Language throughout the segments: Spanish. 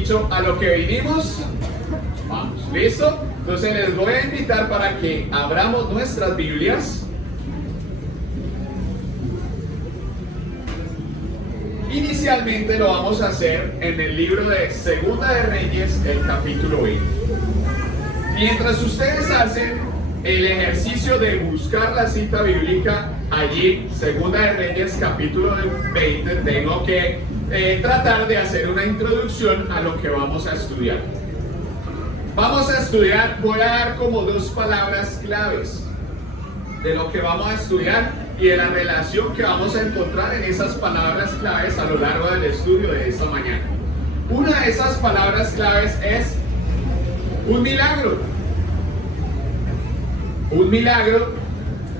dicho, a lo que vinimos, vamos, ¿listo? Entonces les voy a invitar para que abramos nuestras Biblias. Inicialmente lo vamos a hacer en el libro de Segunda de Reyes, el capítulo 20. Mientras ustedes hacen el ejercicio de buscar la cita bíblica, allí, Segunda de Reyes, capítulo 20, tengo que tratar de hacer una introducción a lo que vamos a estudiar. Vamos a estudiar, voy a dar como dos palabras claves de lo que vamos a estudiar y de la relación que vamos a encontrar en esas palabras claves a lo largo del estudio de esta mañana. Una de esas palabras claves es un milagro. Un milagro,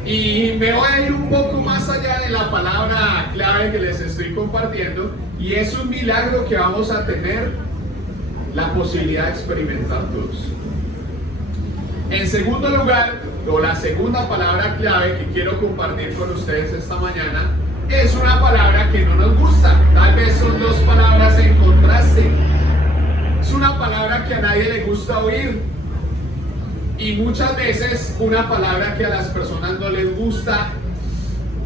y me voy a ir un poco más allá de la palabra clave que les estoy compartiendo, y es un milagro que vamos a tener la posibilidad de experimentar todos. En segundo lugar, o la segunda palabra clave que quiero compartir con ustedes esta mañana, es una palabra que no nos gusta. Tal vez son dos palabras en contraste. Es una palabra que a nadie le gusta oír, y muchas veces una palabra que a las personas no les gusta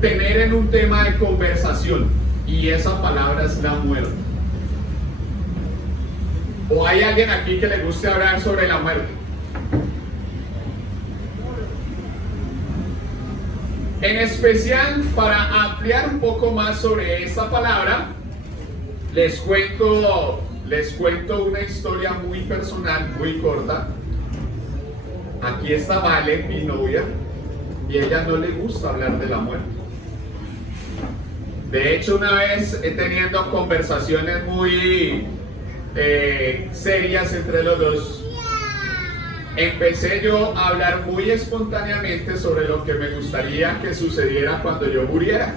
tener en un tema de conversación, y esa palabra es la muerte. ¿O hay alguien aquí que le guste hablar sobre la muerte? En especial, para ampliar un poco más sobre esta palabra, les cuento una historia muy personal, muy corta. Aquí está Vale, mi novia, y a ella no le gusta hablar de la muerte. De hecho, una vez teniendo conversaciones muy serias entre los dos, empecé yo a hablar muy espontáneamente sobre lo que me gustaría que sucediera cuando yo muriera.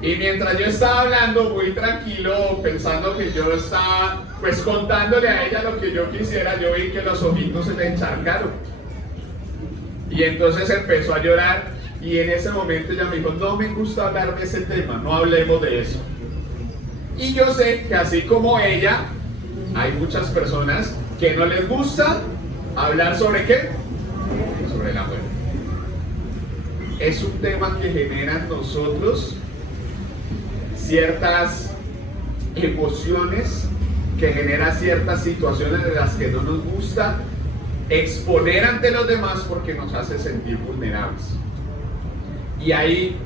Y mientras yo estaba hablando muy tranquilo, pensando que yo estaba pues contándole a ella lo que yo quisiera, yo vi que los ojitos se le encharcaron. Y entonces empezó a llorar, y en ese momento ella me dijo, no me gusta hablar de ese tema, no hablemos de eso. Y yo sé que así como ella, hay muchas personas que no les gusta hablar sobre ¿qué? Sobre la muerte. Es un tema que genera en nosotros ciertas emociones, que genera ciertas situaciones en las que no nos gusta exponer ante los demás porque nos hace sentir vulnerables. Y hay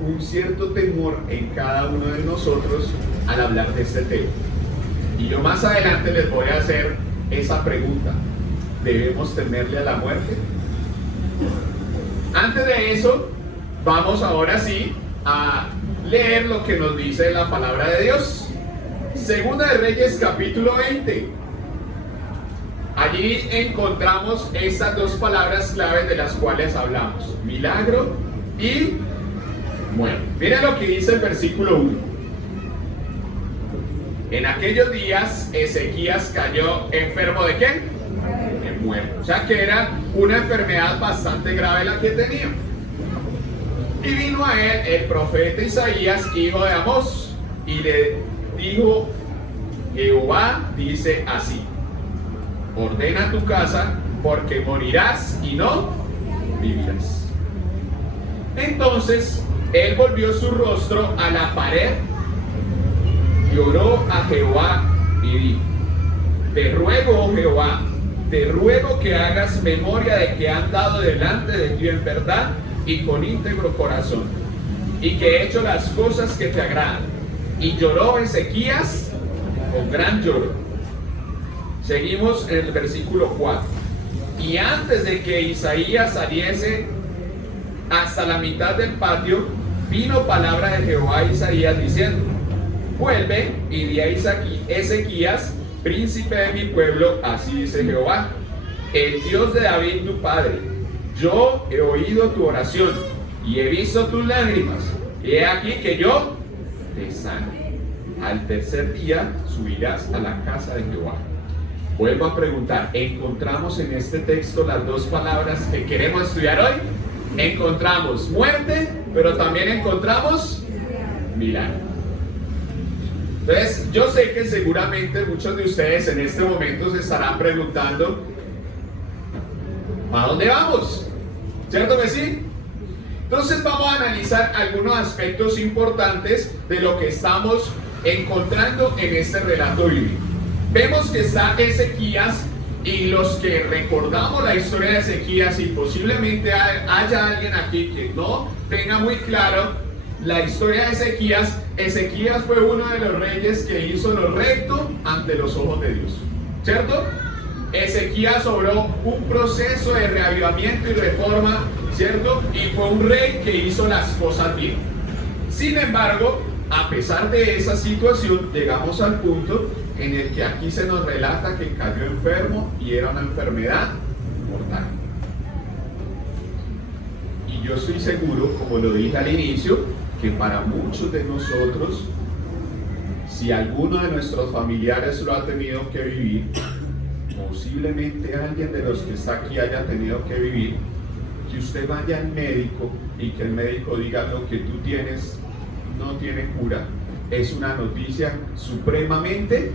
un cierto temor en cada uno de nosotros al hablar de este tema. Y yo más adelante les voy a hacer esa pregunta: ¿debemos temerle a la muerte? Antes de eso, vamos ahora sí a leer lo que nos dice la palabra de Dios. Segunda de Reyes, capítulo 20. Allí encontramos estas dos palabras claves de las cuales hablamos: milagro y muerte. Miren lo que dice el versículo 1. En aquellos días Ezequías cayó enfermo ¿de qué? De muerte. O sea que era una enfermedad bastante grave la que tenía. Y vino a él el profeta Isaías, hijo de Amós, y le dijo: Jehová dice así: ordena tu casa, porque morirás y no vivirás. Entonces él volvió su rostro a la pared y oró a Jehová y dijo: te ruego, oh Jehová, te ruego que hagas memoria de que he andado delante de ti en verdad y con íntegro corazón, y que he hecho las cosas que te agradan. Y lloró Ezequías con gran lloro. Seguimos en el versículo 4. Y antes de que Isaías saliese hasta la mitad del patio, vino palabra de Jehová a Isaías diciendo: vuelve y di a Ezequías, príncipe de mi pueblo, así dice Jehová, el Dios de David tu padre: yo he oído tu oración y he visto tus lágrimas, y he aquí que yo te sano. Al tercer día subirás a la casa de Jehová. Vuelvo a preguntar, ¿encontramos en este texto las dos palabras que queremos estudiar hoy? Encontramos muerte, pero también encontramos milagro. Entonces, yo sé que seguramente muchos de ustedes en este momento se estarán preguntando, ¿a dónde vamos? ¿Cierto que sí? Entonces vamos a analizar algunos aspectos importantes de lo que estamos encontrando en este relato bíblico. Vemos que está Ezequías, y los que recordamos la historia de Ezequías, y posiblemente haya alguien aquí que no tenga muy claro la historia de Ezequías, Ezequías fue uno de los reyes que hizo lo recto ante los ojos de Dios, ¿cierto? Ezequías obró un proceso de reavivamiento y reforma, ¿cierto? Y fue un rey que hizo las cosas bien. Sin embargo, a pesar de esa situación, llegamos al punto en el que aquí se nos relata que cayó enfermo y era una enfermedad mortal. Y yo estoy seguro, como lo dije al inicio, que para muchos de nosotros, si alguno de nuestros familiares lo ha tenido que vivir, posiblemente alguien de los que está aquí haya tenido que vivir, que usted vaya al médico y que el médico diga lo que tú tienes no tiene cura, es una noticia supremamente.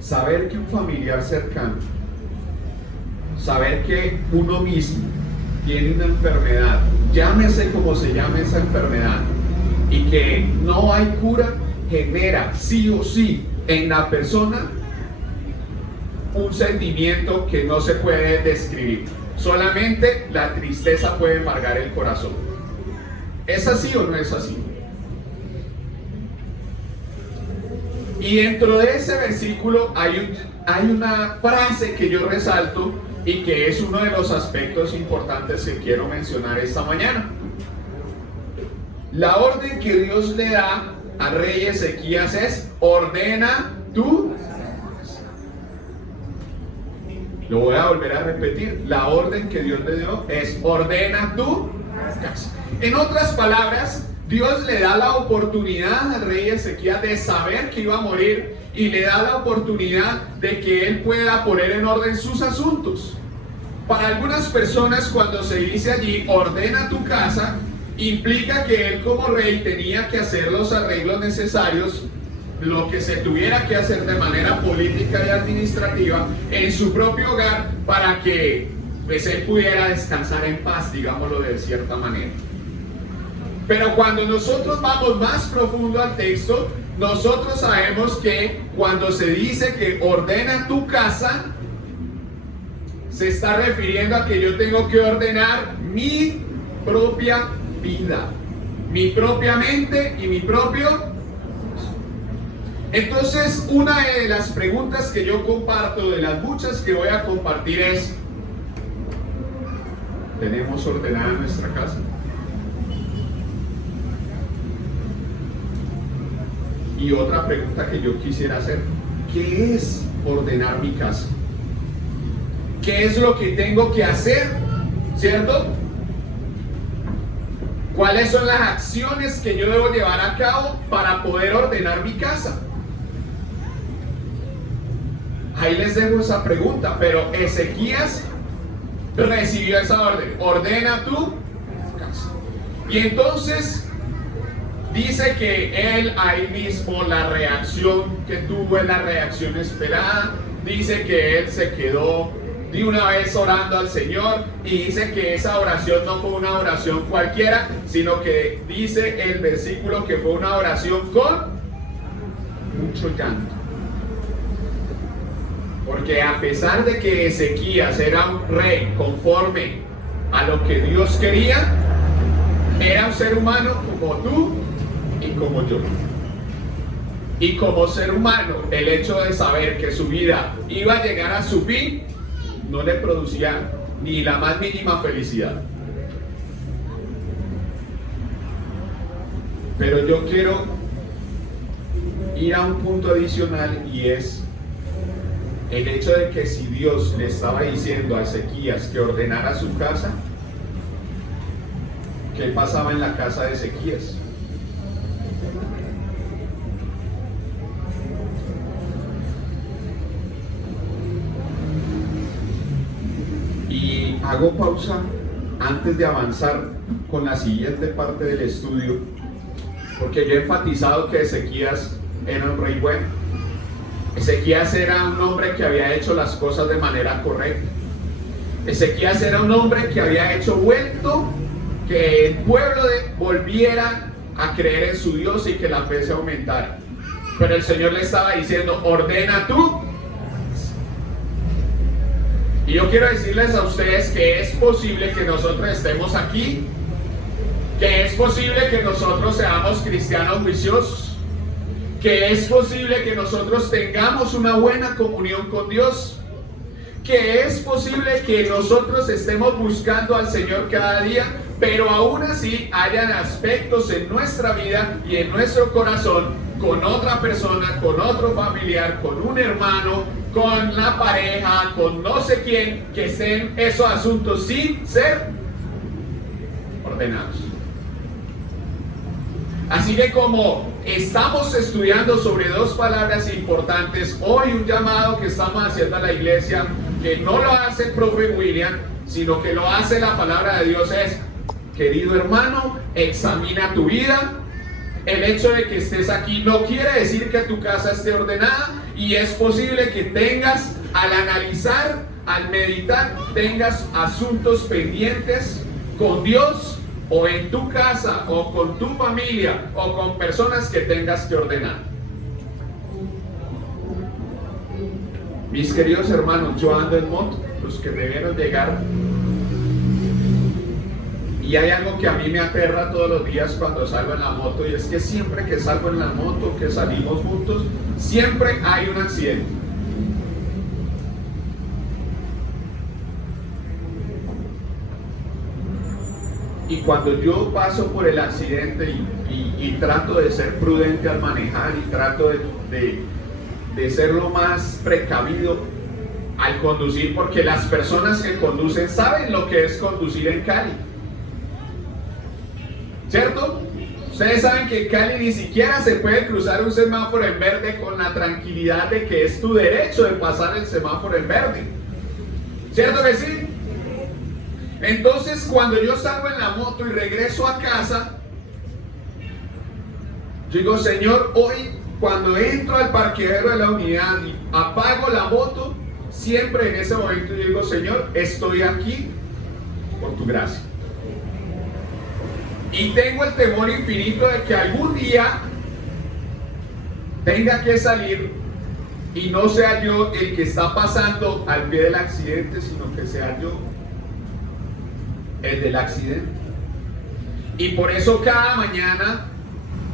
Saber que un familiar cercano, saber que uno mismo tiene una enfermedad, llámese como se llame esa enfermedad, y que no hay cura, genera sí o sí en la persona un sentimiento que no se puede describir. Solamente la tristeza puede embargar el corazón. ¿Es así o no es así? Y dentro de ese versículo hay una frase que yo resalto y que es uno de los aspectos importantes que quiero mencionar esta mañana. La orden que Dios le da al rey Ezequías es: ordena tú. Lo voy a volver a repetir. La orden que Dios le dio es: ordena tu casa. En otras palabras, Dios le da la oportunidad al rey Ezequías de saber que iba a morir, y le da la oportunidad de que él pueda poner en orden sus asuntos. Para algunas personas, cuando se dice allí ordena tu casa, implica que él como rey tenía que hacer los arreglos necesarios, lo que se tuviera que hacer de manera política y administrativa en su propio hogar, para que pues él pudiera descansar en paz, digámoslo de cierta manera. Pero cuando nosotros vamos más profundo al texto, nosotros sabemos que cuando se dice que ordena tu casa, se está refiriendo a que yo tengo que ordenar mi propia vida, mi propia mente y mi propio. Entonces, una de las preguntas que yo comparto, de las muchas que voy a compartir, es: ¿tenemos ordenada nuestra casa? Y otra pregunta que yo quisiera hacer: ¿qué es ordenar mi casa? ¿Qué es lo que tengo que hacer? ¿Cierto? ¿Cuáles son las acciones que yo debo llevar a cabo para poder ordenar mi casa? Ahí les dejo esa pregunta, pero Ezequías recibió esa orden: ordena tu casa. Y entonces dice que él ahí mismo, la reacción que tuvo es la reacción esperada. Dice que él se quedó de una vez orando al Señor, y dice que esa oración no fue una oración cualquiera, sino que dice el versículo que fue una oración con mucho llanto. Porque a pesar de que Ezequías era un rey conforme a lo que Dios quería, era un ser humano como tú y como yo. Y como ser humano, el hecho de saber que su vida iba a llegar a su fin no le producía ni la más mínima felicidad. Pero yo quiero ir a un punto adicional, y es el hecho de que si Dios le estaba diciendo a Ezequías que ordenara su casa, ¿qué pasaba en la casa de Ezequías? Y hago pausa antes de avanzar con la siguiente parte del estudio, Porque yo he enfatizado que Ezequías era un rey bueno. Ezequías era un hombre que había hecho las cosas de manera correcta. Ezequías era un hombre que había hecho vuelto que el pueblo volviera a creer en su Dios y que la fe se aumentara. Pero el Señor le estaba diciendo: ordena tú. Y yo quiero decirles a ustedes que es posible que nosotros estemos aquí, que es posible que nosotros seamos cristianos juiciosos, que es posible que nosotros tengamos una buena comunión con Dios, que es posible que nosotros estemos buscando al Señor cada día, pero aún así hayan aspectos en nuestra vida y en nuestro corazón con otra persona, con otro familiar, con un hermano, con la pareja, con no sé quién, que estén esos asuntos sin ser ordenados. Así que como estamos estudiando sobre dos palabras importantes, hoy un llamado que estamos haciendo a la iglesia, que no lo hace el profe William, sino que lo hace la palabra de Dios, es: querido hermano, examina tu vida. El hecho de que estés aquí no quiere decir que tu casa esté ordenada, y es posible que tengas, al analizar, al meditar, tengas asuntos pendientes con Dios, o en tu casa, o con tu familia, o con personas que tengas que ordenar. Mis queridos hermanos, yo ando en moto, los que debieron llegar, y hay algo que a mí me aterra todos los días cuando salgo en la moto, y es que siempre que salgo en la moto, que salimos juntos, siempre hay un accidente. Y cuando yo paso por el accidente y trato de ser prudente al manejar, y trato de ser lo más precavido al conducir, porque las personas que conducen saben lo que es conducir en Cali, ¿cierto? Ustedes saben que en Cali ni siquiera se puede cruzar un semáforo en verde con la tranquilidad de que es tu derecho de pasar el semáforo en verde, ¿cierto que sí? Entonces, cuando yo salgo en la moto y regreso a casa, yo digo: Señor, hoy cuando entro al parqueadero de la unidad y apago la moto, siempre en ese momento yo digo: Señor, estoy aquí por tu gracia. Y tengo el temor infinito de que algún día tenga que salir y no sea yo el que está pasando al pie del accidente, sino que sea yo el del accidente. Y por eso cada mañana,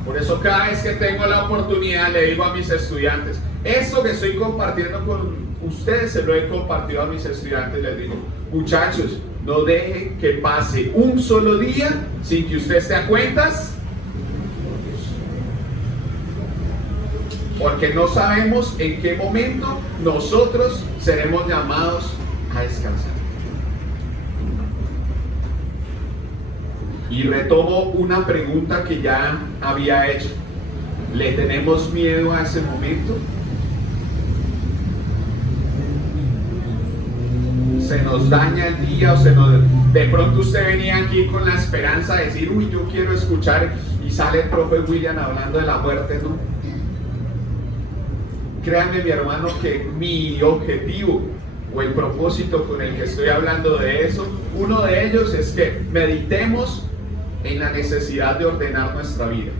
por eso cada vez que tengo la oportunidad, le digo a mis estudiantes: esto que estoy compartiendo con ustedes, se lo he compartido a mis estudiantes. Les digo: muchachos, no dejen que pase un solo día sin que usted esté a cuentas, porque no sabemos en qué momento nosotros seremos llamados a descansar. Y retomo una pregunta que ya había hecho: ¿le tenemos miedo a ese momento? ¿Se nos daña el día? De pronto usted venía aquí con la esperanza de decir: uy, yo quiero escuchar, y sale el profe William hablando de la muerte, ¿no? Créanme, mi hermano, que mi objetivo o el propósito con el que estoy hablando de eso, uno de ellos es que meditemos en la necesidad de ordenar nuestra vida.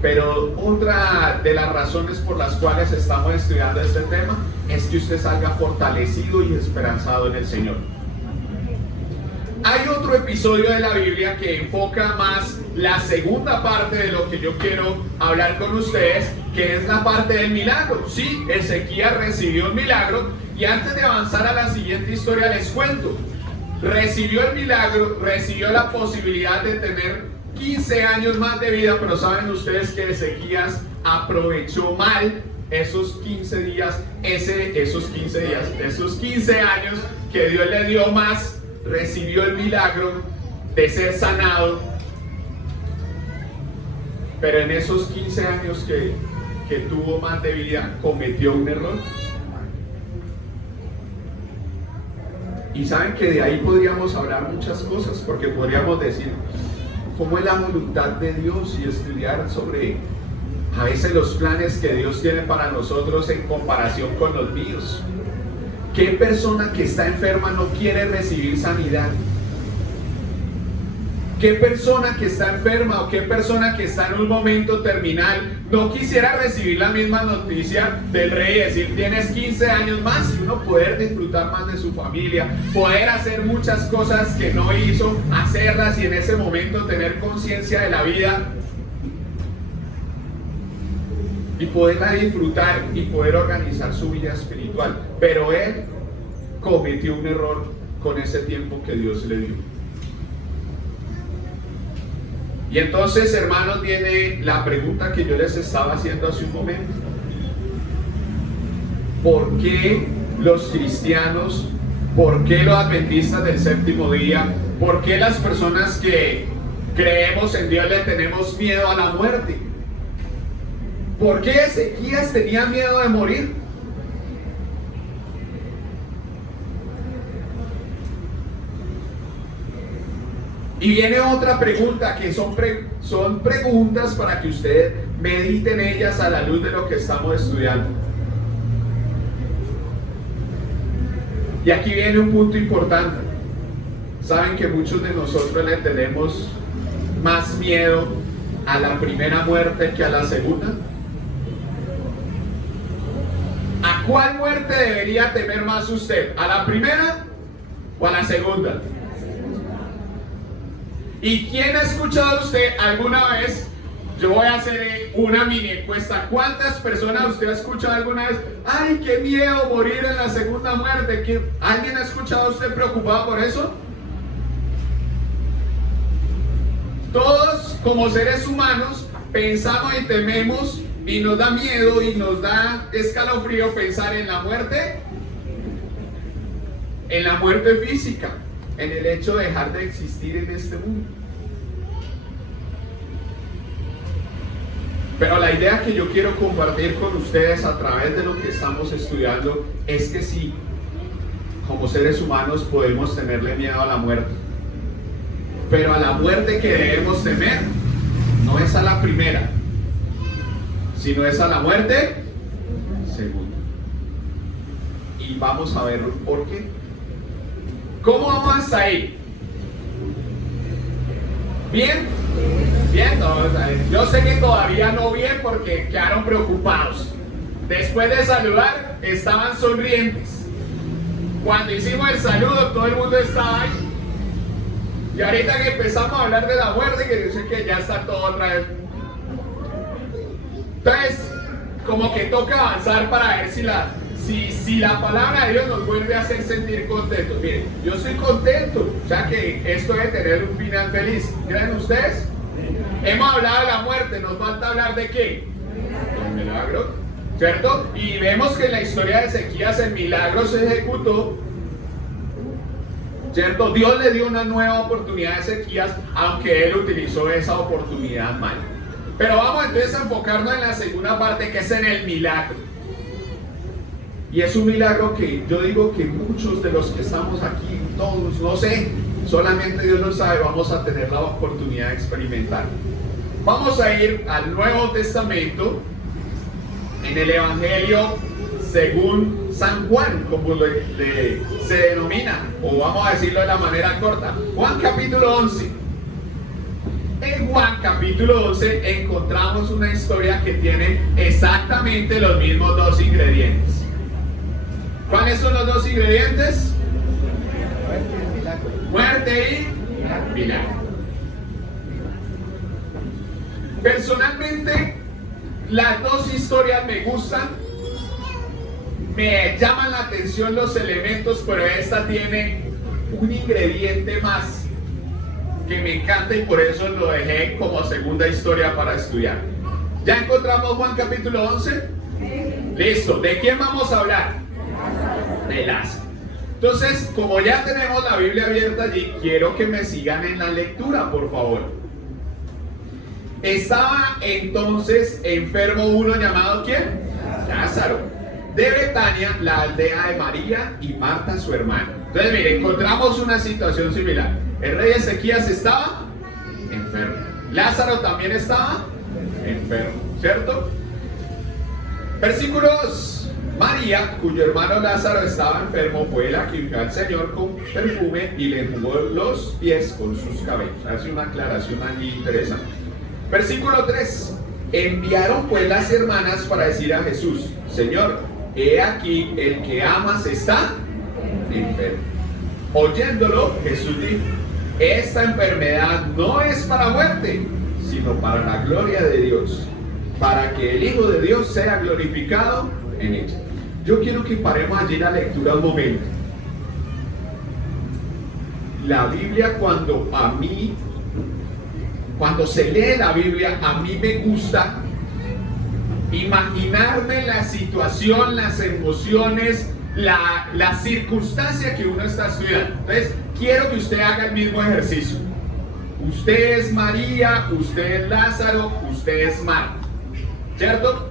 Pero otra de las razones por las cuales estamos estudiando este tema es que usted salga fortalecido y esperanzado en el Señor. Hay otro episodio de la Biblia que enfoca más la segunda parte de lo que yo quiero hablar con ustedes, que es la parte del milagro. Sí, Ezequías recibió el milagro, y antes de avanzar a la siguiente historia les cuento: recibió el milagro, recibió la posibilidad de tener 15 años más de vida, pero saben ustedes que Ezequías aprovechó mal esos 15 días, esos 15 años que Dios le dio más. Recibió el milagro de ser sanado, pero en esos 15 años que tuvo más de vida, cometió un error. Y saben que de ahí podríamos hablar muchas cosas, porque podríamos decir: cómo es la voluntad de Dios y estudiar sobre a veces los planes que Dios tiene para nosotros en comparación con los míos. ¿Qué persona que está enferma no quiere recibir sanidad? ¿Qué persona que está enferma o qué persona que está en un momento terminal no quisiera recibir la misma noticia del rey y decir tienes 15 años más y uno poder disfrutar más de su familia, poder hacer muchas cosas que no hizo, hacerlas y en ese momento tener conciencia de la vida y poderla disfrutar y poder organizar su vida espiritual? Pero él cometió un error con ese tiempo que Dios le dio. Y entonces, hermanos, viene la pregunta que yo les estaba haciendo hace un momento. ¿Por qué los cristianos, por qué los adventistas del séptimo día, por qué las personas que creemos en Dios le tenemos miedo a la muerte? ¿Por qué Ezequías tenía miedo de morir? Y viene otra pregunta, que son preguntas para que ustedes mediten ellas a la luz de lo que estamos estudiando. Y aquí viene un punto importante. ¿Saben que muchos de nosotros le tenemos más miedo a la primera muerte que a la segunda? ¿A cuál muerte debería temer más usted? ¿A la primera o a la segunda? ¿Y quién ha escuchado usted alguna vez? Yo voy a hacer una mini encuesta. ¿Cuántas personas usted ha escuchado alguna vez? ¡Ay, qué miedo morir en la segunda muerte! ¿Alguien ha escuchado a usted preocupado por eso? Todos, como seres humanos, pensamos y tememos y nos da miedo y nos da escalofrío pensar en la muerte física, en el hecho de dejar de existir en este mundo. Pero la idea que yo quiero compartir con ustedes a través de lo que estamos estudiando es que sí, como seres humanos podemos tenerle miedo a la muerte, pero a la muerte que debemos temer no es a la primera, sino es a la muerte segunda. Y vamos a ver por qué. ¿Cómo vamos hasta ahí? ¿Bien? Bien, no, yo sé que todavía no bien porque quedaron preocupados. Después de saludar, estaban sonrientes. Cuando hicimos el saludo, todo el mundo estaba ahí. Y ahorita que empezamos a hablar de la muerte, que yo sé que ya está todo otra vez. Entonces, como que toca avanzar para ver si la palabra de Dios nos vuelve a hacer sentir contentos. Miren, yo estoy contento, o sea que esto debe tener un final feliz. ¿Creen ustedes? Hemos hablado de la muerte, nos falta hablar de ¿qué? El milagro, ¿cierto? Y vemos que en la historia de Ezequías el milagro se ejecutó, ¿cierto? Dios le dio una nueva oportunidad a Ezequías, aunque él utilizó esa oportunidad mal. Pero vamos entonces a enfocarnos en la segunda parte, que es en el milagro. Y es un milagro que yo digo que muchos de los que estamos aquí, todos, no sé, solamente Dios lo sabe, vamos a tener la oportunidad de experimentar. Vamos a ir al Nuevo Testamento, en el Evangelio según San Juan, como se denomina, o vamos a decirlo de la manera corta. Juan capítulo 11. En Juan capítulo 11 encontramos una historia que tiene exactamente los mismos dos ingredientes. ¿Cuáles son los dos ingredientes? Muerte y milagro. Personalmente, las dos historias me gustan, me llaman la atención los elementos, pero esta tiene un ingrediente más que me encanta y por eso lo dejé como segunda historia para estudiar. ¿Ya encontramos Juan capítulo 11? Listo. ¿De quién vamos a hablar? De Lázaro. Entonces, como ya tenemos la Biblia abierta allí, quiero que me sigan en la lectura, por favor. Estaba entonces enfermo uno llamado ¿quién? Lázaro, de Betania, la aldea de María y Marta su hermana. Entonces, miren, encontramos una situación similar. El rey Ezequías estaba enfermo. Lázaro también estaba enfermo, ¿cierto? Versículo 2. María, cuyo hermano Lázaro estaba enfermo, fue la que ungió al Señor con perfume y le enjugó los pies con sus cabellos. Hace una aclaración allí interesante. Versículo 3. Enviaron pues las hermanas para decir a Jesús: Señor, he aquí el que amas está enfermo. Oyéndolo, Jesús dijo: esta enfermedad no es para muerte, sino para la gloria de Dios, para que el Hijo de Dios sea glorificado en ella. Yo quiero que paremos allí la lectura un momento. La Biblia, cuando se lee la Biblia, a mí me gusta imaginarme la situación, las emociones, la circunstancia que uno está estudiando. Entonces, quiero que usted haga el mismo ejercicio. Usted es María, usted es Lázaro, usted es Marta, ¿cierto?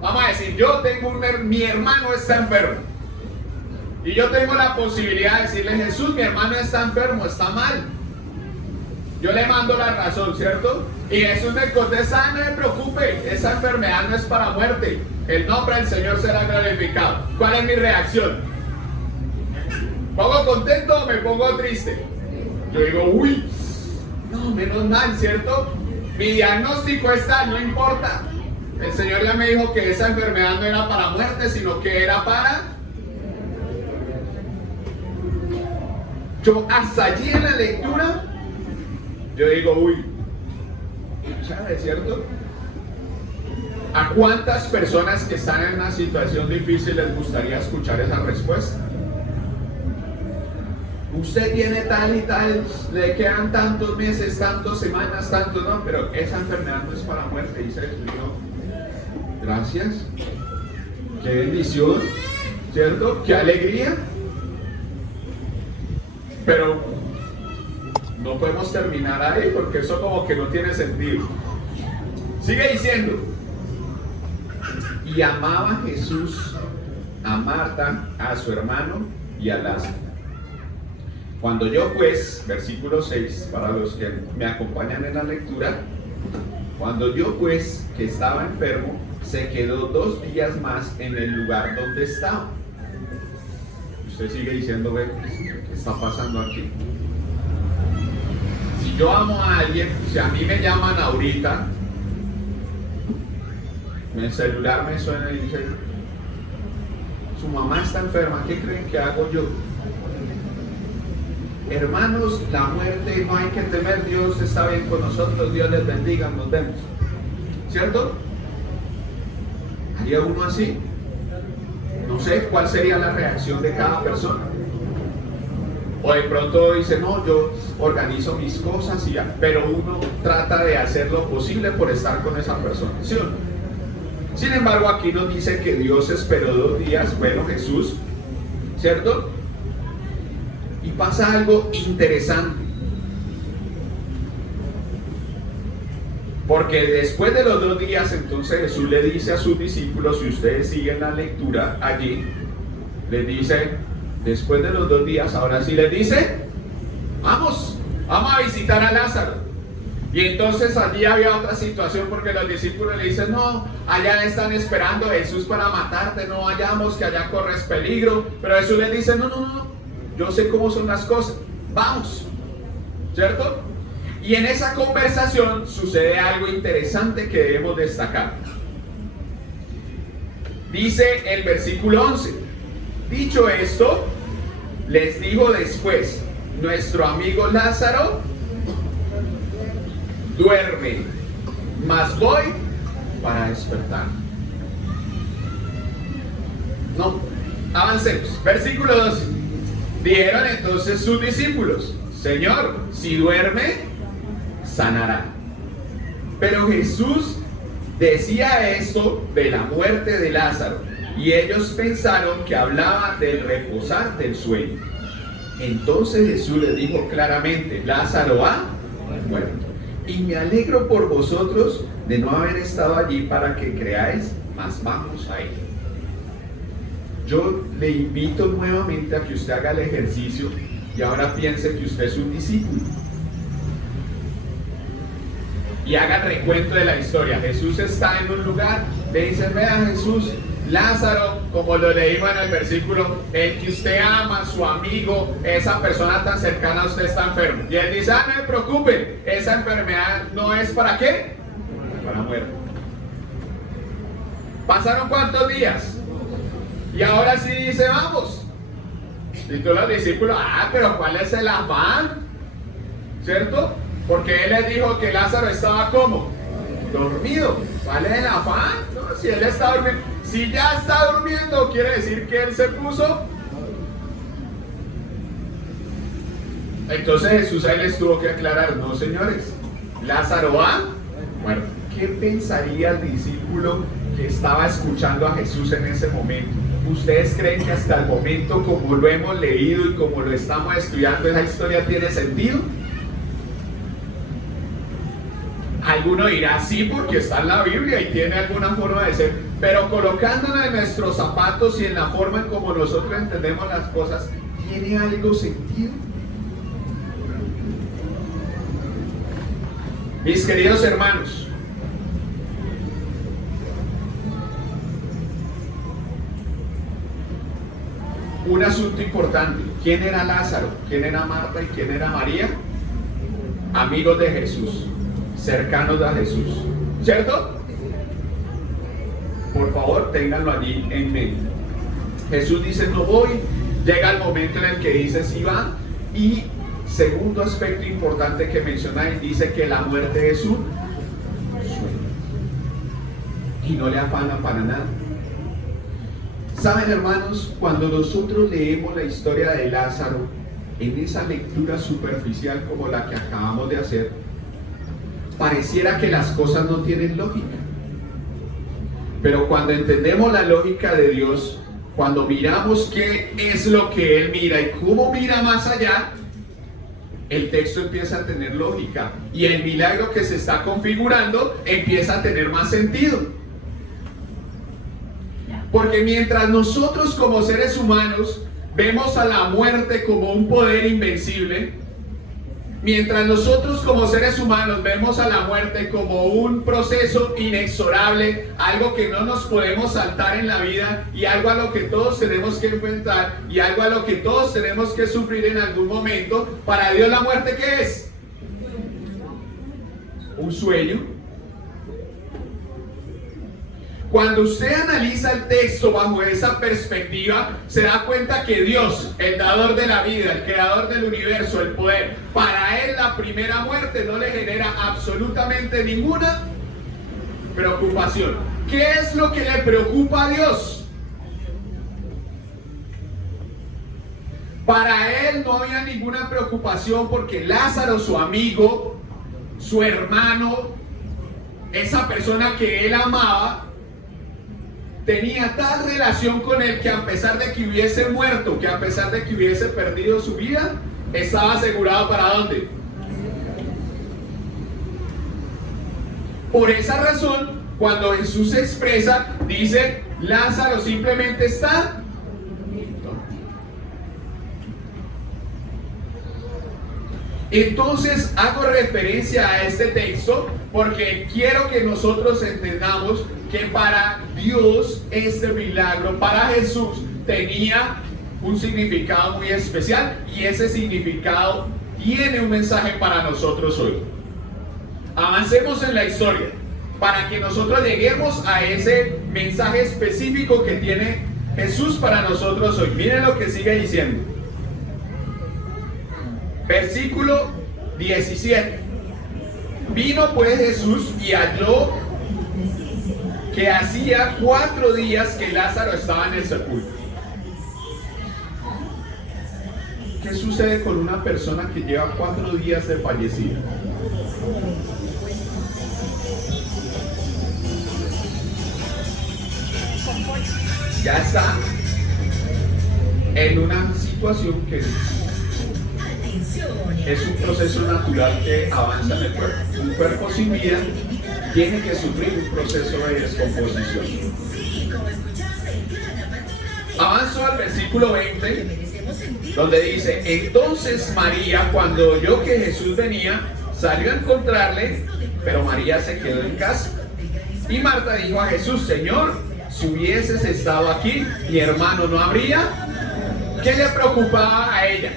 Vamos a decir, yo tengo mi hermano está enfermo. Y yo tengo la posibilidad de decirle: Jesús, mi hermano está enfermo, está mal. Yo le mando la razón, ¿cierto? Y Jesús me contesta: no me preocupe, esa enfermedad no es para muerte. El nombre del Señor será glorificado. ¿Cuál es mi reacción? ¿Pongo contento o me pongo triste? Yo digo: uy, no, menos mal, ¿cierto? Mi diagnóstico está, no importa. El Señor ya me dijo que esa enfermedad no era para muerte, sino que era para... Yo hasta allí en la lectura, yo digo: uy, ¿sabes, cierto? ¿A cuántas personas que están en una situación difícil les gustaría escuchar esa respuesta? Usted tiene tal y tal, le quedan tantos meses, tantas semanas, tantos, no, pero esa enfermedad no es para muerte, dice el Señor. Gracias, qué bendición, ¿cierto? Qué alegría. Pero no podemos terminar ahí, porque eso como que no tiene sentido. Sigue diciendo: y amaba Jesús a Marta, a su hermano y a Lázaro. Cuando yo pues, versículo 6, para los que me acompañan en la lectura, cuando yo pues, que estaba enfermo, se quedó 2 días más en el lugar donde estaba. Usted sigue diciendo: ve, ¿qué está pasando aquí? Si yo amo a alguien, si a mí me llaman ahorita, el celular me suena y dice: su mamá está enferma, ¿qué creen que hago yo? Hermanos, la muerte no hay que temer, Dios está bien con nosotros, Dios les bendiga, nos vemos, ¿cierto? ¿Haría uno así? No sé cuál sería la reacción de cada persona. O de pronto dice: no, yo organizo mis cosas y ya, pero uno trata de hacer lo posible por estar con esa persona, ¿sí o no? Sin embargo, aquí nos dice que Dios esperó 2 días, bueno, Jesús, ¿cierto? Y pasa algo interesante, porque después de los 2 días, entonces Jesús le dice a sus discípulos, si ustedes siguen la lectura allí, les dice, después de los 2 días, ahora sí les dice: vamos a visitar a Lázaro. Y entonces allí había otra situación, porque los discípulos le dicen: no, allá están esperando a Jesús para matarte, no vayamos, que allá corres peligro. Pero Jesús les dice: no, yo sé cómo son las cosas, vamos, ¿cierto? Y en esa conversación sucede algo interesante que debemos destacar. Dice el versículo 11: dicho esto, les dijo después: nuestro amigo Lázaro duerme, mas voy para despertar. No, avancemos. Versículo 12. Dijeron entonces sus discípulos: Señor, si duerme, sanará. Pero Jesús decía esto de la muerte de Lázaro, y ellos pensaron que hablaba del reposar del sueño. Entonces Jesús les dijo claramente: Lázaro ha muerto. Y me alegro por vosotros de no haber estado allí para que creáis, mas vamos a ir. Yo le invito nuevamente a que usted haga el ejercicio y ahora piense que usted es un discípulo. y hagan recuento de la historia. Jesús está en un lugar, le dicen, vea Jesús, Lázaro, como lo leímos en el versículo, el que usted ama, su amigo, esa persona tan cercana a usted está enfermo. Y él dice, no me preocupen, esa enfermedad no es ¿para qué? Para muerte. ¿Pasaron cuántos días? Y ahora sí dice, vamos. Y todos los discípulos, pero ¿cuál es el afán? ¿Cierto? Porque él les dijo que Lázaro estaba ¿cómo? Dormido. ¿Cuál es el afán? No, si él está durmiendo, si ya está durmiendo, quiere decir que él se puso. Entonces Jesús ahí les tuvo que aclarar, no señores, Lázaro va. Bueno, ¿qué pensaría el discípulo que estaba escuchando a Jesús en ese momento? ¿Ustedes creen que hasta el momento, como lo hemos leído y como lo estamos estudiando, esa historia tiene sentido? Alguno dirá sí porque está en la Biblia y tiene alguna forma de ser, pero colocándonos en nuestros zapatos y en la forma en como nosotros entendemos las cosas, ¿tiene algo sentido? Mis queridos hermanos, un asunto importante. ¿Quién era Lázaro? ¿Quién era Marta? ¿Y quién era María? Amigos de Jesús, cercanos a Jesús, ¿cierto? Por favor, ténganlo allí en mente. Jesús dice, no voy. Llega el momento en el que dice, sí va. Y segundo aspecto importante que menciona, él dice que la muerte es un sueño. Y no le afana para nada. Saben, hermanos, cuando nosotros leemos la historia de Lázaro, en esa lectura superficial como la que acabamos de hacer, pareciera que las cosas no tienen lógica. Pero cuando entendemos la lógica de Dios, cuando miramos qué es lo que Él mira y cómo mira más allá, el texto empieza a tener lógica y el milagro que se está configurando empieza a tener más sentido. Porque mientras nosotros como seres humanos vemos a la muerte como un poder invencible, mientras nosotros como seres humanos vemos a la muerte como un proceso inexorable, algo que no nos podemos saltar en la vida y algo a lo que todos tenemos que enfrentar y algo a lo que todos tenemos que sufrir en algún momento, para Dios la muerte ¿qué es? Un sueño. Cuando usted analiza el texto bajo esa perspectiva, se da cuenta que Dios, el dador de la vida, el creador del universo, el poder, para Él la primera muerte no le genera absolutamente ninguna preocupación. ¿Qué es lo que le preocupa a Dios? Para Él no había ninguna preocupación porque Lázaro, su amigo, su hermano, esa persona que Él amaba, tenía tal relación con Él que a pesar de que hubiese muerto, que a pesar de que hubiese perdido su vida, estaba asegurado ¿para dónde? Por esa razón, cuando Jesús se expresa, dice, Lázaro simplemente está. Entonces hago referencia a este texto porque quiero que nosotros entendamos que para Dios este milagro, para Jesús, tenía un significado muy especial y ese significado tiene un mensaje para nosotros hoy. Avancemos en la historia para que nosotros lleguemos a ese mensaje específico que tiene Jesús para nosotros hoy. Miren lo que sigue diciendo. Versículo 17. Vino pues Jesús y halló que hacía 4 días que Lázaro estaba en el sepulcro. ¿Qué sucede con una persona que lleva 4 días de fallecido? Ya está en una situación que es un proceso natural que avanza en el cuerpo. Un cuerpo sin vida tiene que sufrir un proceso de descomposición. Avanzo al versículo 20, donde dice, entonces María, cuando oyó que Jesús venía, salió a encontrarle pero María se quedó en casa. Y Marta dijo a Jesús: Señor, si hubieses estado aquí, mi hermano no habría. ¿Qué le preocupaba a ella?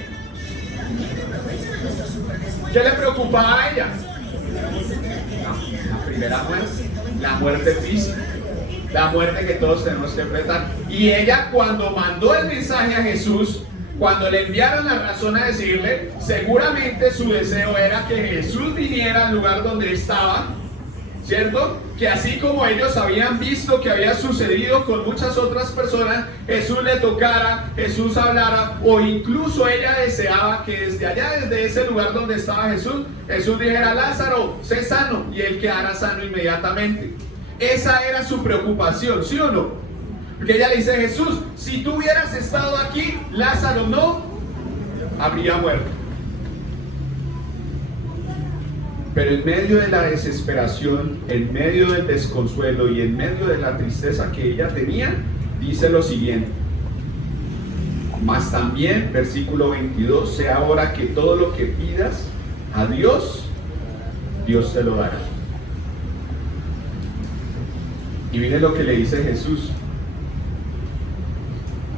¿Qué le preocupaba a ella? La primera muerte, la muerte física, la muerte que todos tenemos que enfrentar. Y ella, cuando mandó el mensaje a Jesús, cuando le enviaron la razón a decirle, seguramente su deseo era que Jesús viniera al lugar donde estaba, ¿cierto? Que así como ellos habían visto que había sucedido con muchas otras personas, Jesús le tocara, Jesús hablara, o incluso ella deseaba que desde allá, desde ese lugar donde estaba Jesús, Jesús dijera: Lázaro, sé sano, y él quedara sano inmediatamente. Esa era su preocupación, ¿sí o no? Porque ella le dice: Jesús, si tú hubieras estado aquí, Lázaro no habría muerto. Pero en medio de la desesperación, en medio del desconsuelo y en medio de la tristeza que ella tenía, dice lo siguiente: mas también, versículo 22, sé ahora que todo lo que pidas a Dios, Dios te lo dará. Y mire lo que le dice Jesús: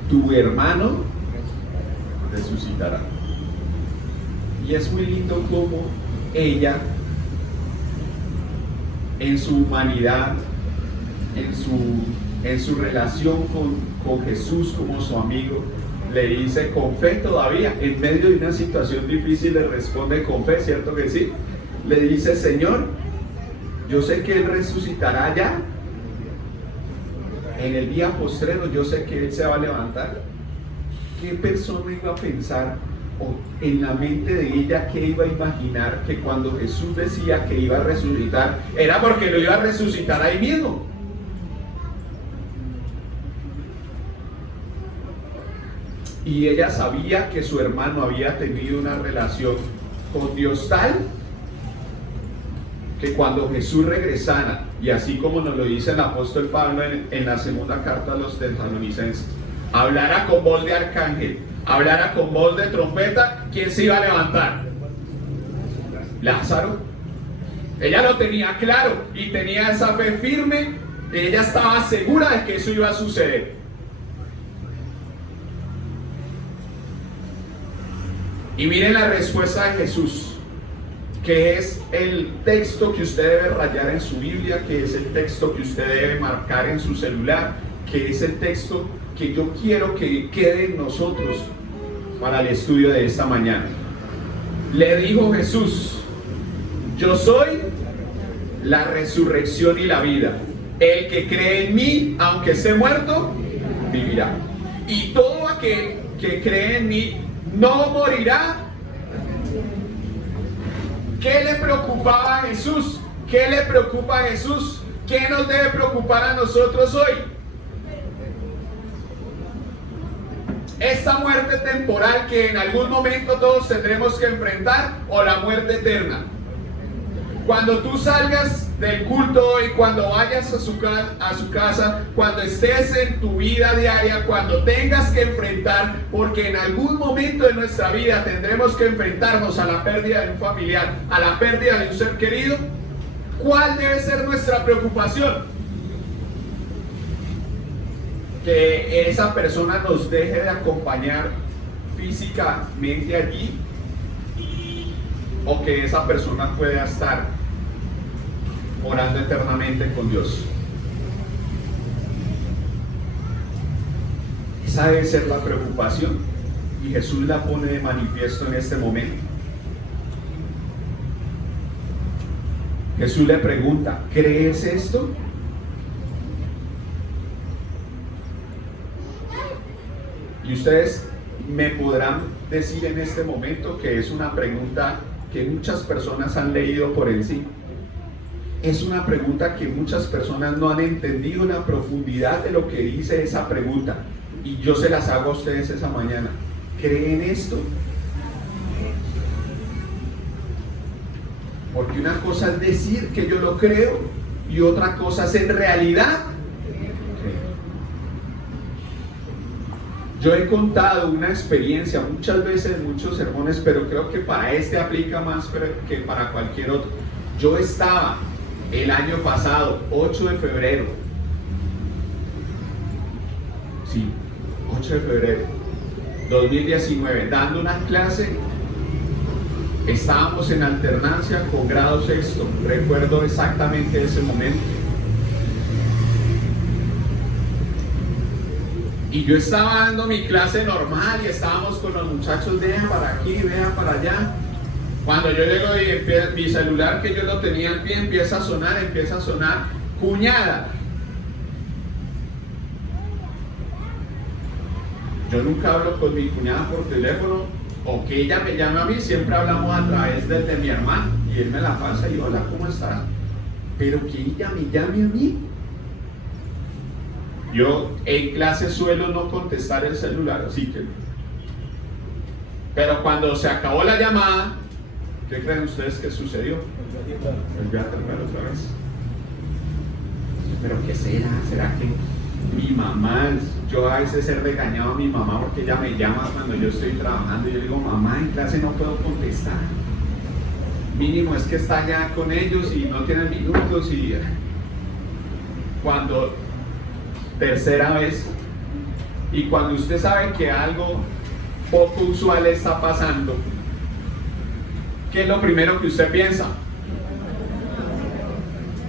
tu hermano resucitará. Y es muy lindo cómo ella, en su humanidad, en su relación con Jesús como su amigo, le dice con fe todavía, en medio de una situación difícil, le responde con fe, ¿cierto que sí? Le dice: Señor, yo sé que Él resucitará ya en el día postrero, yo sé que Él se va a levantar. ¿Qué persona iba a pensar, o en la mente de ella, qué iba a imaginar, que cuando Jesús decía que iba a resucitar, era porque lo iba a resucitar ahí mismo? Y ella sabía que su hermano había tenido una relación con Dios tal que cuando Jesús regresara, y así como nos lo dice el apóstol Pablo en la segunda carta a los tesalonicenses, hablara con voz de arcángel, hablara con voz de trompeta, ¿quién se iba a levantar? Lázaro. Ella lo tenía claro y tenía esa fe firme, y ella estaba segura de que eso iba a suceder. Y miren la respuesta de Jesús, que es el texto que usted debe rayar en su Biblia, que es el texto que usted debe marcar en su celular, que es el texto que yo quiero que quede en nosotros para el estudio de esta mañana. Le dijo Jesús: yo soy la resurrección y la vida. El que cree en mí, aunque esté muerto, vivirá. Y todo aquel que cree en mí no morirá. ¿Qué le preocupaba a Jesús? ¿Qué le preocupa a Jesús? ¿Qué nos debe preocupar a nosotros hoy? Esta muerte temporal que en algún momento todos tendremos que enfrentar, o la muerte eterna. Cuando tú salgas del culto hoy, cuando vayas a su casa, cuando estés en tu vida diaria, cuando tengas que enfrentar, porque en algún momento de nuestra vida tendremos que enfrentarnos a la pérdida de un familiar, a la pérdida de un ser querido, ¿cuál debe ser nuestra preocupación? Que esa persona nos deje de acompañar físicamente allí, o que esa persona pueda estar orando eternamente con Dios. Esa debe ser la preocupación, y Jesús la pone de manifiesto en este momento. Jesús le pregunta: ¿crees esto? Y ustedes me podrán decir en este momento que es una pregunta que muchas personas han leído por encima. Es una pregunta que muchas personas no han entendido la profundidad de lo que dice esa pregunta. Y yo se las hago a ustedes esa mañana. ¿Creen esto? Porque una cosa es decir que yo lo creo, y otra cosa es en realidad. Yo he contado una experiencia muchas veces en muchos sermones, pero creo que para este aplica más que para cualquier otro. Yo estaba el año pasado, 8 de febrero, sí, 8 de febrero 2019, dando una clase. Estábamos en alternancia con grado sexto, recuerdo exactamente ese momento. Y yo estaba dando mi clase normal y estábamos con los muchachos, vean para aquí, vean para allá. Cuando yo llego y mi celular, que yo lo tenía al pie, empieza a sonar, cuñada. Yo nunca hablo con mi cuñada por teléfono, o que ella me llame a mí, siempre hablamos a través del de mi hermano, y él me la pasa y hola, ¿cómo estás? Pero que ella me llame a mí. Yo en clase suelo no contestar el celular, así que... Pero cuando se acabó la llamada, ¿qué creen ustedes que sucedió? Volví a terminar otra vez. ¿Pero qué será? ¿Será que mi mamá? Yo a veces he regañado a mi mamá porque ella me llama cuando yo estoy trabajando y yo digo, mamá, en clase no puedo contestar. Mínimo es que está allá con ellos y no tienen minutos. Y cuando tercera vez, y cuando usted sabe que algo poco usual está pasando, ¿qué es lo primero que usted piensa?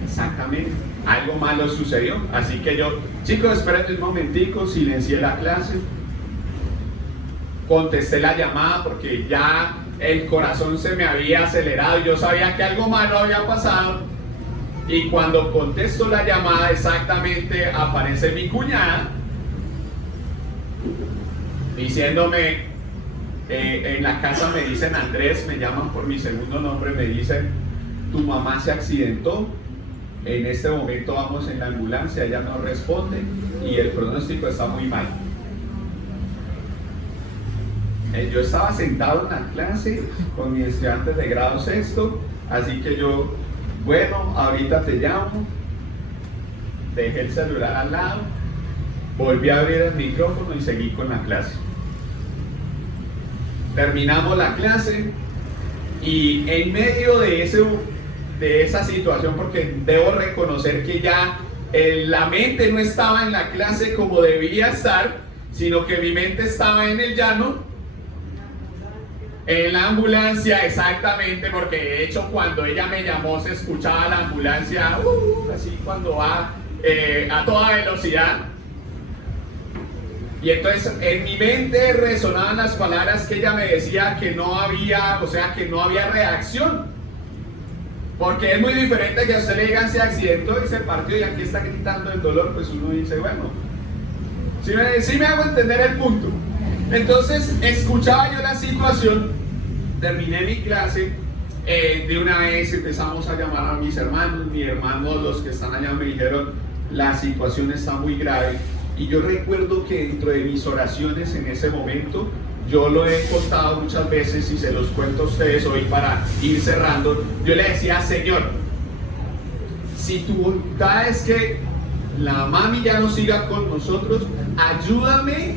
Exactamente, algo malo sucedió. Así que yo, chicos, esperen un momentico, silencié la clase, contesté la llamada porque ya el corazón se me había acelerado, yo sabía que algo malo había pasado. Y cuando contesto la llamada, exactamente aparece mi cuñada diciéndome, en la casa me dicen Andrés, me llaman por mi segundo nombre, me dicen, tu mamá se accidentó, en este momento vamos en la ambulancia, ella no responde y el pronóstico está muy mal. Yo estaba sentado en la clase con mis estudiantes de grado sexto, así que yo, bueno, ahorita te llamo, dejé el celular al lado, volví a abrir el micrófono y seguí con la clase. Terminamos la clase y en medio de esa situación, porque debo reconocer que ya la mente no estaba en la clase como debía estar, sino que mi mente estaba en el llano, en la ambulancia, exactamente, porque de hecho cuando ella me llamó se escuchaba la ambulancia, así cuando va a toda velocidad. Y entonces en mi mente resonaban las palabras que ella me decía, que no había, o sea, que no había reacción. Porque es muy diferente que a usted le digan se accidentó y se partió y aquí está gritando el dolor, pues uno dice, bueno, sí me hago entender el punto. Entonces escuchaba yo la situación, terminé mi clase, de una vez empezamos a llamar a mis hermanos, los que están allá me dijeron, la situación está muy grave. Y yo recuerdo que dentro de mis oraciones en ese momento, yo lo he contado muchas veces y se los cuento a ustedes hoy para ir cerrando, yo le decía, Señor, si tu voluntad es que la mami ya no siga con nosotros, ayúdame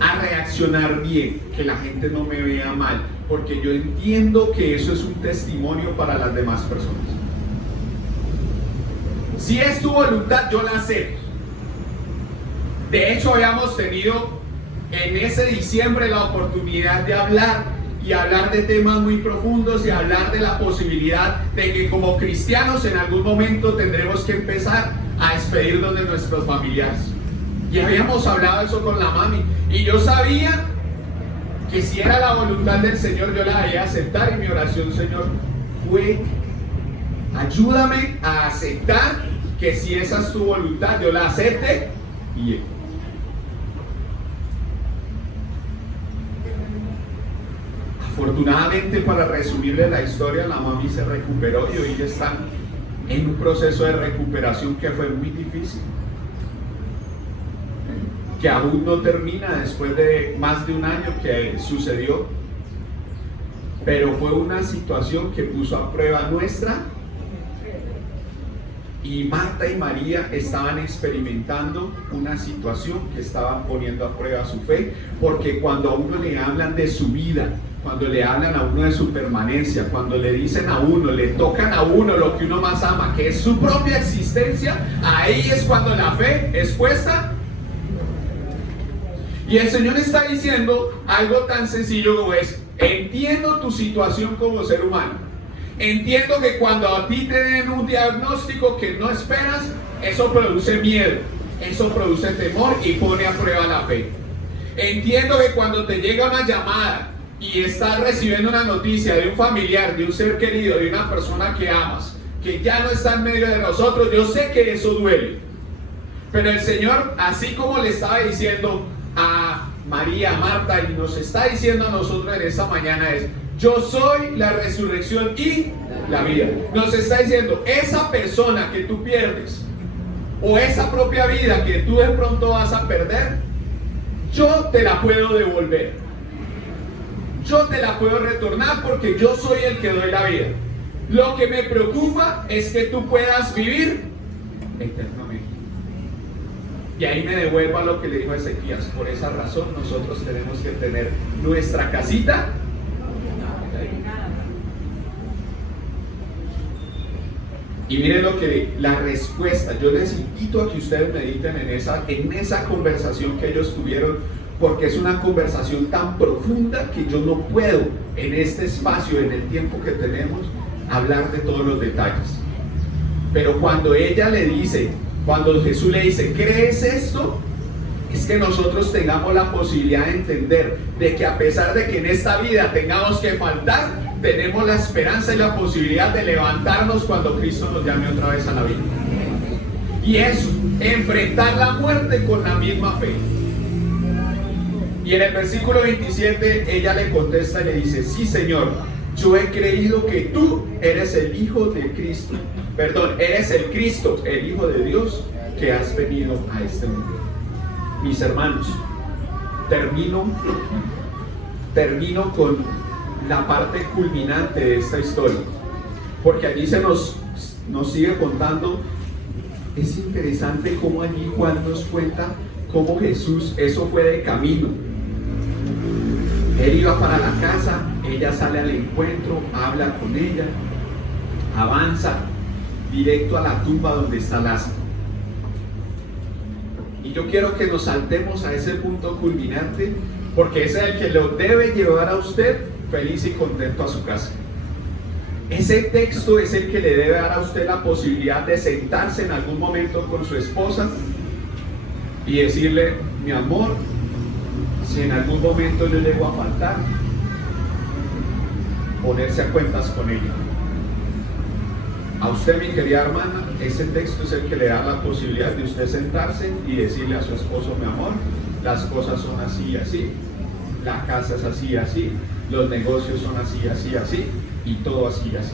a reaccionar bien, que la gente no me vea mal, porque yo entiendo que eso es un testimonio para las demás personas. Si es tu voluntad, yo la acepto. De hecho, habíamos tenido en ese diciembre la oportunidad de hablar de temas muy profundos y hablar de la posibilidad de que como cristianos en algún momento tendremos que empezar a despedirnos de nuestros familiares. Y habíamos hablado eso con la mami. Y yo sabía que si era la voluntad del Señor, yo la debía aceptar. Y mi oración, Señor, fue: ayúdame a aceptar que si esa es tu voluntad, yo la acepte. Y afortunadamente, para resumirle la historia, la mami se recuperó y hoy están en un proceso de recuperación que fue muy difícil, que aún no termina después de más de un año que sucedió, pero fue una situación que puso a prueba nuestra, y Marta y María estaban experimentando una situación que estaba poniendo a prueba su fe, porque cuando a uno le hablan de su vida cuando le hablan a uno de su permanencia, cuando le dicen a uno, le tocan a uno lo que uno más ama, que es su propia existencia, ahí es cuando la fe es puesta. Y el Señor está diciendo algo tan sencillo como es: entiendo tu situación como ser humano. Entiendo que cuando a ti te den un diagnóstico que no esperas, eso produce miedo, eso produce temor y pone a prueba la fe. Entiendo que cuando te llega una llamada y estás recibiendo una noticia de un familiar, de un ser querido, de una persona que amas, que ya no está en medio de nosotros, yo sé que eso duele. Pero el Señor, así como le estaba diciendo a María, a Marta, y nos está diciendo a nosotros en esta mañana es: yo soy la resurrección y la vida. Nos está diciendo, esa persona que tú pierdes, o esa propia vida que tú de pronto vas a perder, yo te la puedo devolver, yo te la puedo retornar, porque yo soy el que doy la vida. Lo que me preocupa es que tú puedas vivir eternamente. Y ahí me devuelvo a lo que le dijo Ezequías. Por esa razón nosotros tenemos que tener nuestra casita. Y miren lo que la respuesta, yo les invito a que ustedes mediten en esa conversación que ellos tuvieron, porque es una conversación tan profunda que yo no puedo en este espacio, en el tiempo que tenemos, hablar de todos los detalles. Pero cuando ella le dice, cuando Jesús le dice, ¿crees esto? Es que nosotros tengamos la posibilidad de entender de que a pesar de que en esta vida tengamos que faltar, tenemos la esperanza y la posibilidad de levantarnos cuando Cristo nos llame otra vez a la vida. Y eso, enfrentar la muerte con la misma fe. Y en el versículo 27 ella le contesta y le dice: sí, Señor, yo he creído que tú eres el Hijo de Cristo. Perdón, eres el Cristo, el Hijo de Dios, que has venido a este mundo. Mis hermanos, termino con la parte culminante de esta historia, porque allí nos sigue contando. Es interesante cómo allí Juan nos cuenta cómo Jesús, eso fue de camino. Él iba para la casa, ella sale al encuentro, habla con ella, avanza directo a la tumba donde está Lázaro. Y yo quiero que nos saltemos a ese punto culminante, porque ese es el que lo debe llevar a usted feliz y contento a su casa. Ese texto es el que le debe dar a usted la posibilidad de sentarse en algún momento con su esposa y decirle: mi amor, si en algún momento yo llego a faltar, ponerse a cuentas con ella. A usted, mi querida hermana, ese texto es el que le da la posibilidad de usted sentarse y decirle a su esposo: mi amor, las cosas son así y así, la casa es así y así, los negocios son así y así y así, y todo así y así.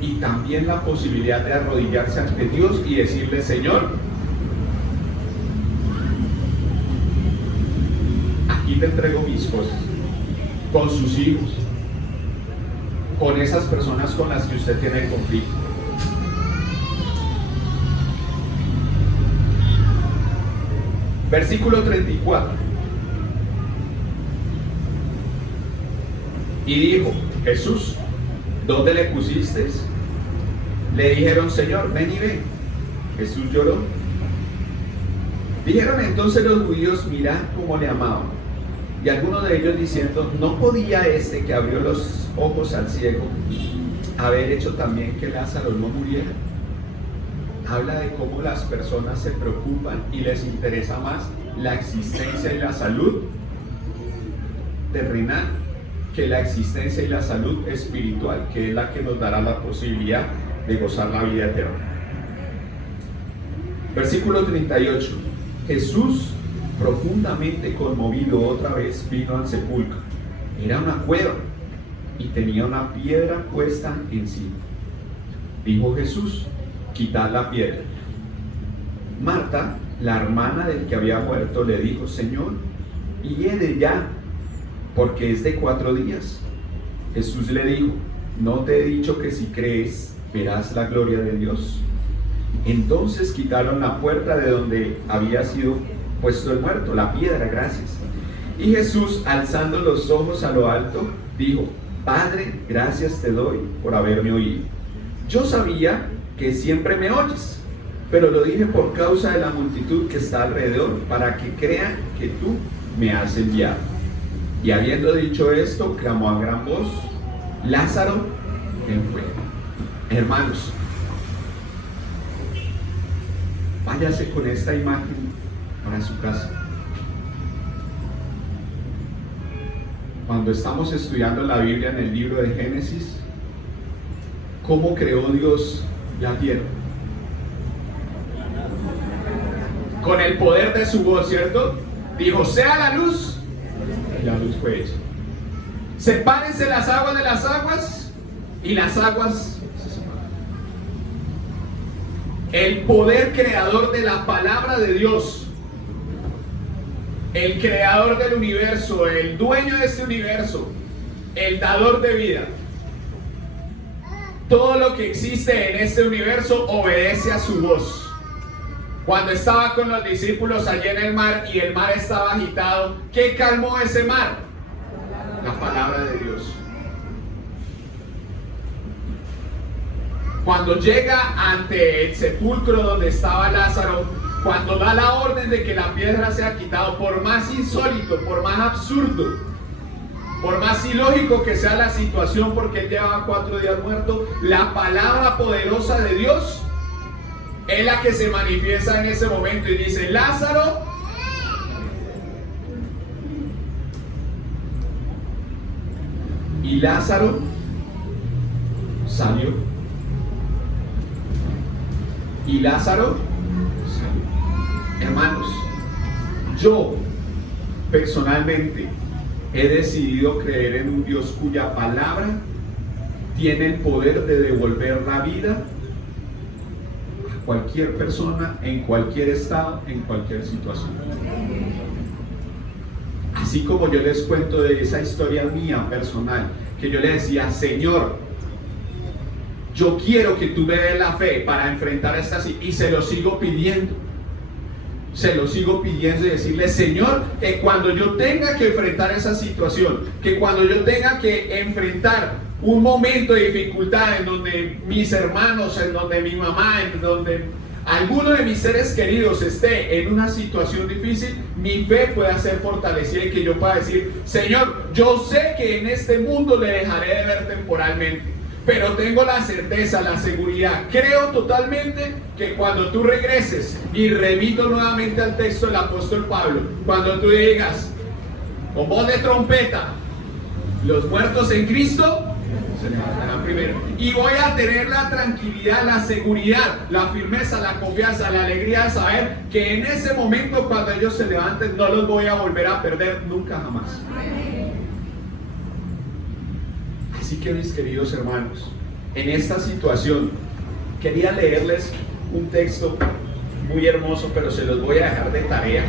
Y también la posibilidad de arrodillarse ante Dios y decirle: Señor, aquí te entrego mis cosas, con sus hijos, con esas personas con las que usted tiene conflicto. Versículo 34. Y dijo: Jesús, ¿dónde le pusiste? Le dijeron: Señor, ven y ve. Jesús lloró. Dijeron entonces los judíos: mirad cómo le amaban. Y algunos de ellos diciendo: ¿no podía este que abrió los ojos al ciego haber hecho también que Lázaro no muriera? Habla de cómo las personas se preocupan y les interesa más la existencia y la salud terrenal que la existencia y la salud espiritual, que es la que nos dará la posibilidad de gozar la vida eterna. Versículo 38. Jesús, profundamente conmovido, otra vez vino al sepulcro. Era una cueva y tenía una piedra puesta encima. Dijo Jesús: quitad la piedra. Marta, la hermana del que había muerto, le dijo: Señor, hiede ya, porque es de 4 días. Jesús le dijo: ¿no te he dicho que si crees verás la gloria de Dios? Entonces quitaron la puerta de donde había sido puesto el muerto, la piedra, gracias. Y Jesús, alzando los ojos a lo alto, dijo: Padre, gracias te doy por haberme oído. Yo sabía que siempre me oyes, pero lo dije por causa de la multitud que está alrededor, para que crean que tú me has enviado. Y habiendo dicho esto, clamó a gran voz: Lázaro, ven fuera. Hermanos, váyase con esta imagen para su casa. Cuando estamos estudiando la Biblia en el libro de Génesis, ¿cómo creó Dios la tierra? Con el poder de su voz, ¿cierto? Dijo: sea la luz, y la luz fue hecha. Sepárense las aguas de las aguas, y las aguas se separaron. El poder creador de la palabra de Dios, el creador del universo, el dueño de este universo, el dador de vida, todo lo que existe en este universo obedece a su voz. Cuando estaba con los discípulos allí en el mar y el mar estaba agitado, ¿qué calmó ese mar? La palabra de Dios. Cuando llega ante el sepulcro donde estaba Lázaro, cuando da la orden de que la piedra sea quitada, por más insólito, por más absurdo, por más ilógico que sea la situación, porque él llevaba 4 días muerto, la palabra poderosa de Dios es la que se manifiesta en ese momento y dice: Lázaro, y Lázaro salió. Y Lázaro salió. Hermanos, yo personalmente he decidido creer en un Dios cuya palabra tiene el poder de devolver la vida a cualquier persona, en cualquier estado, en cualquier situación. Así como yo les cuento de esa historia mía personal, que yo le decía: Señor, yo quiero que tú me des la fe para enfrentar esta situación, y se lo sigo pidiendo. Se lo sigo pidiendo y decirle: Señor, que cuando yo tenga que enfrentar esa situación, que cuando yo tenga que enfrentar un momento de dificultad en donde mis hermanos, en donde mi mamá, en donde alguno de mis seres queridos esté en una situación difícil, mi fe pueda ser fortalecida y que yo pueda decir: Señor, yo sé que en este mundo le dejaré de ver temporalmente, pero tengo la certeza, la seguridad, creo totalmente que cuando tú regreses, y remito nuevamente al texto del apóstol Pablo, cuando tú digas con voz de trompeta: los muertos en Cristo se levantarán primero, y voy a tener la tranquilidad, la seguridad, la firmeza, la confianza, la alegría de saber que en ese momento, cuando ellos se levanten, no los voy a volver a perder nunca jamás. Así que, mis queridos hermanos, en esta situación quería leerles un texto muy hermoso, pero se los voy a dejar de tarea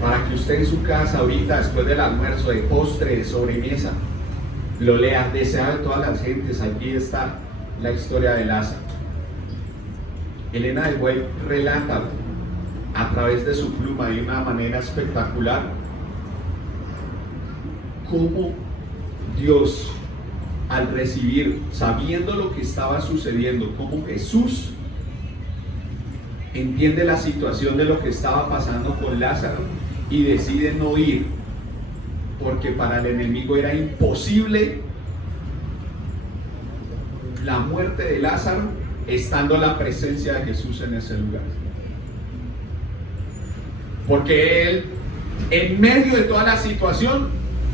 para que usted en su casa ahorita, después del almuerzo, de postre, de sobremesa, lo lea. Desea de todas las gentes. Aquí está la historia de Lázaro. Elena de White relata a través de su pluma de una manera espectacular cómo Dios, al recibir, sabiendo lo que estaba sucediendo, cómo Jesús entiende la situación de lo que estaba pasando con Lázaro y decide no ir, porque para el enemigo era imposible la muerte de Lázaro estando la presencia de Jesús en ese lugar. Porque él, en medio de toda la situación,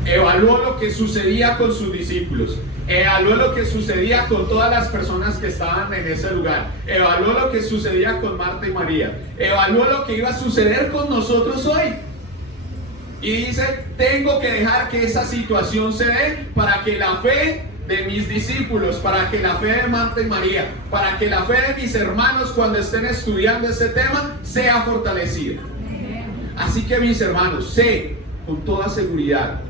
evaluó lo que sucedía con sus discípulos, evaluó lo que sucedía con todas las personas que estaban en ese lugar, evaluó lo que sucedía con Marta y María, evaluó lo que iba a suceder con nosotros hoy. Y dice: tengo que dejar que esa situación se dé para que la fe de mis discípulos, para que la fe de Marta y María, para que la fe de mis hermanos cuando estén estudiando este tema sea fortalecida. Así que, mis hermanos, sé con toda seguridad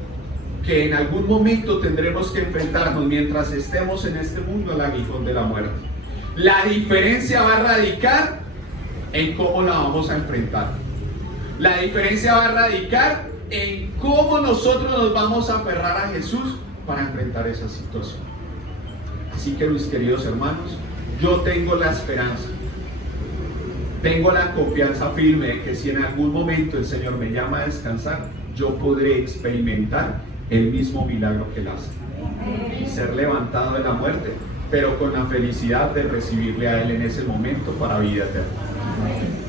que en algún momento tendremos que enfrentarnos, mientras estemos en este mundo, al aguijón de la muerte. La diferencia va a radicar en cómo la vamos a enfrentar. La diferencia va a radicar en cómo nosotros nos vamos a aferrar a Jesús para enfrentar esa situación. Así que, mis queridos hermanos, yo tengo la esperanza, tengo la confianza firme de que si en algún momento el Señor me llama a descansar, yo podré experimentar el mismo milagro que Él hace y ser levantado de la muerte, pero con la felicidad de recibirle a Él en ese momento para vida eterna.